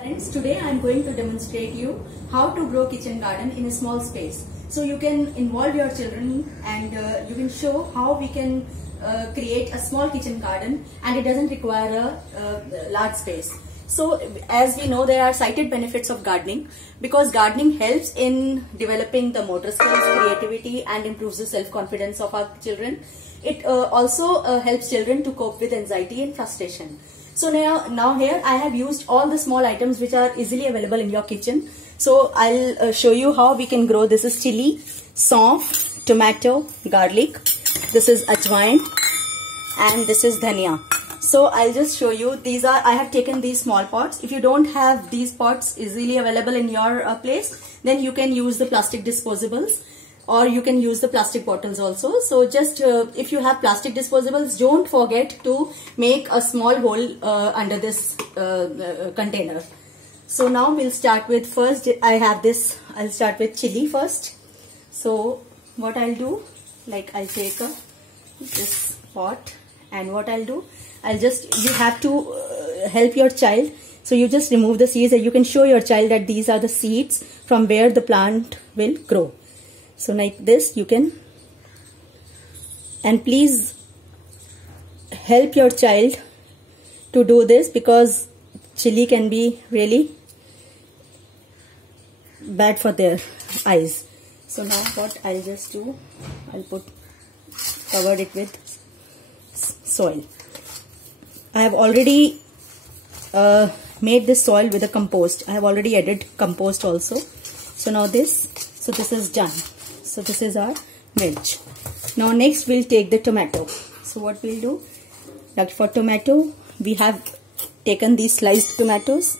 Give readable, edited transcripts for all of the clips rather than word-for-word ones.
Friends, today I am going to demonstrate you how to grow kitchen garden in a small space. So you can involve your children and you can show how we can create a small kitchen garden, and it doesn't require a large space. So as we know, there are cited benefits of gardening because gardening helps in developing the motor skills, creativity, and improves the self-confidence of our children. It also helps children to cope with anxiety and frustration. So now here I have used all the small items which are easily available in your kitchen. So I'll show you how we can grow. This is chili, saunf, tomato, garlic. This is ajwain, and this is dhania. So I'll just show you. I have taken these small pots. If you don't have these pots easily available in your place, then you can use the plastic disposables, or you can use the plastic bottles also. So just if you have plastic disposables, don't forget to make a small hole under this container. So now we'll start with, first I have this, I'll start with chili first. So what I'll do, like I'll take this pot, and what I'll do, you have to help your child. So you just remove the seeds, and you can show your child that these are the seeds from where the plant will grow. So like this you can, and please help your child to do this because chili can be really bad for their eyes. So now what I'll just do, I'll cover it with soil. I have already made this soil with a compost. I have already added compost also. So now this is done. So this is our mulch. Now next we'll take the tomato. So what we'll do, like for tomato, we have taken these sliced tomatoes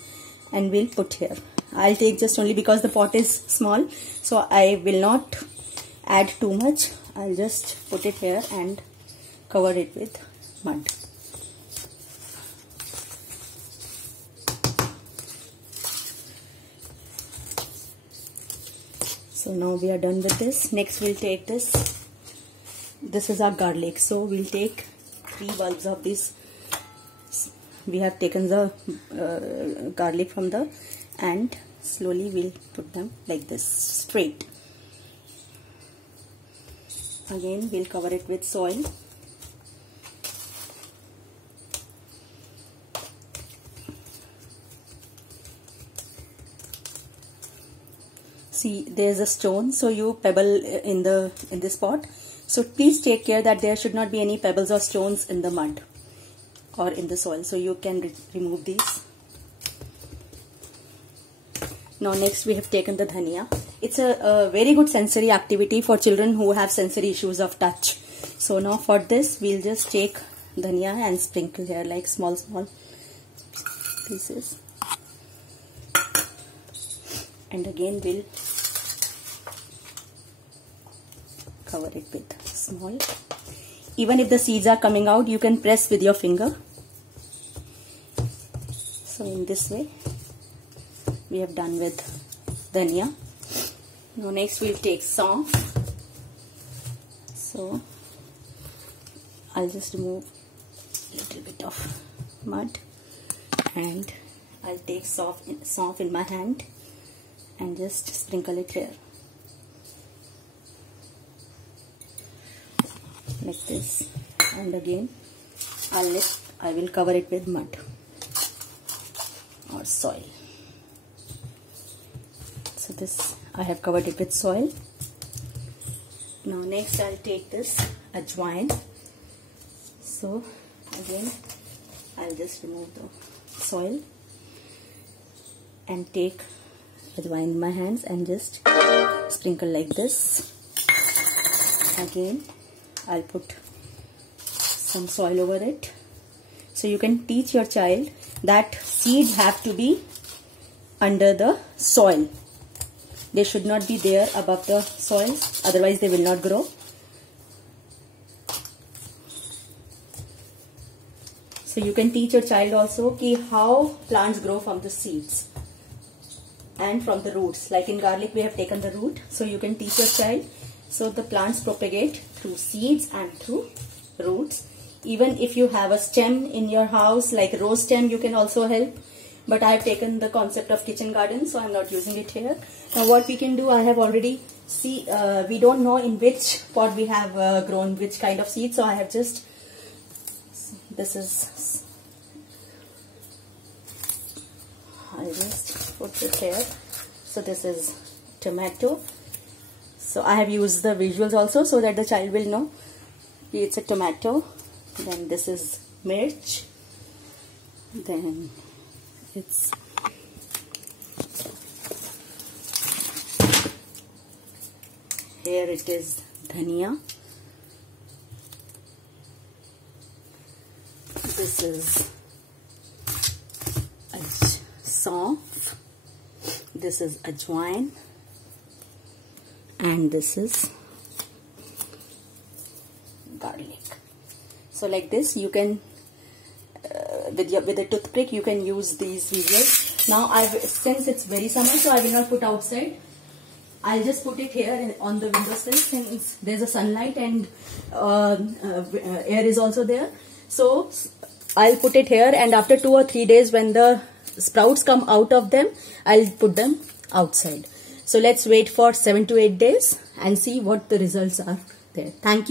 and we'll put here. I'll take just only because the pot is small, so I will not add too much. I'll just put it here and cover it with mud. So now we are done with this. Next we'll take this. This is our garlic. So we'll take 3 bulbs of this. We have taken the garlic from and slowly we'll put them like this, straight. Again we'll cover it with soil. See, there's a stone, so you pebble in this pot. So please take care that there should not be any pebbles or stones in the mud or in the soil. So you can remove these. Now next we have taken the dhania. It's a very good sensory activity for children who have sensory issues of touch. So now for this we'll just take dhania and sprinkle here like small pieces. And again we'll cover it with small. Even if the seeds are coming out, you can press with your finger. So in this way we have done with dhania. Now next we'll take saunf. So I'll just remove a little bit of mud, and I'll take saunf in my hand and just sprinkle it here like this, and again I will cover it with mud or soil. So this I have covered it with soil. Now next I'll take this ajwain. So again I'll just remove the soil and take ajwain in my hands and just sprinkle like this. Again I'll put some soil over it. So you can teach your child that seeds have to be under the soil. They should not be there above the soil, otherwise they will not grow. So you can teach your child also how plants grow from the seeds and from the roots. Like in garlic we have taken the root, so you can teach your child. So the plants propagate through seeds and through roots. Even if you have a stem in your house like rose stem, you can also help. but I have taken the concept of kitchen garden, so I'm not using it here. Now what we can do, I have already we don't know in which pot we have grown which kind of seed, so I have just, this is, I'll just put it here. So this is tomato. So I have used the visuals also so that the child will know it's a tomato. Then this is mirch. Then it's here it is dhania. This is saunf. This is ajwain. And this is garlic. So like this you can with a toothpick you can use these visuals. Now since it's very summer, so I will not put outside. I'll just put it here on the windowsill since there's a sunlight and air is also there. So I'll put it here, and after 2 or 3 days when the sprouts come out of them, I'll put them outside. So let's wait for 7 to 8 days and see what the results are there. Thank you.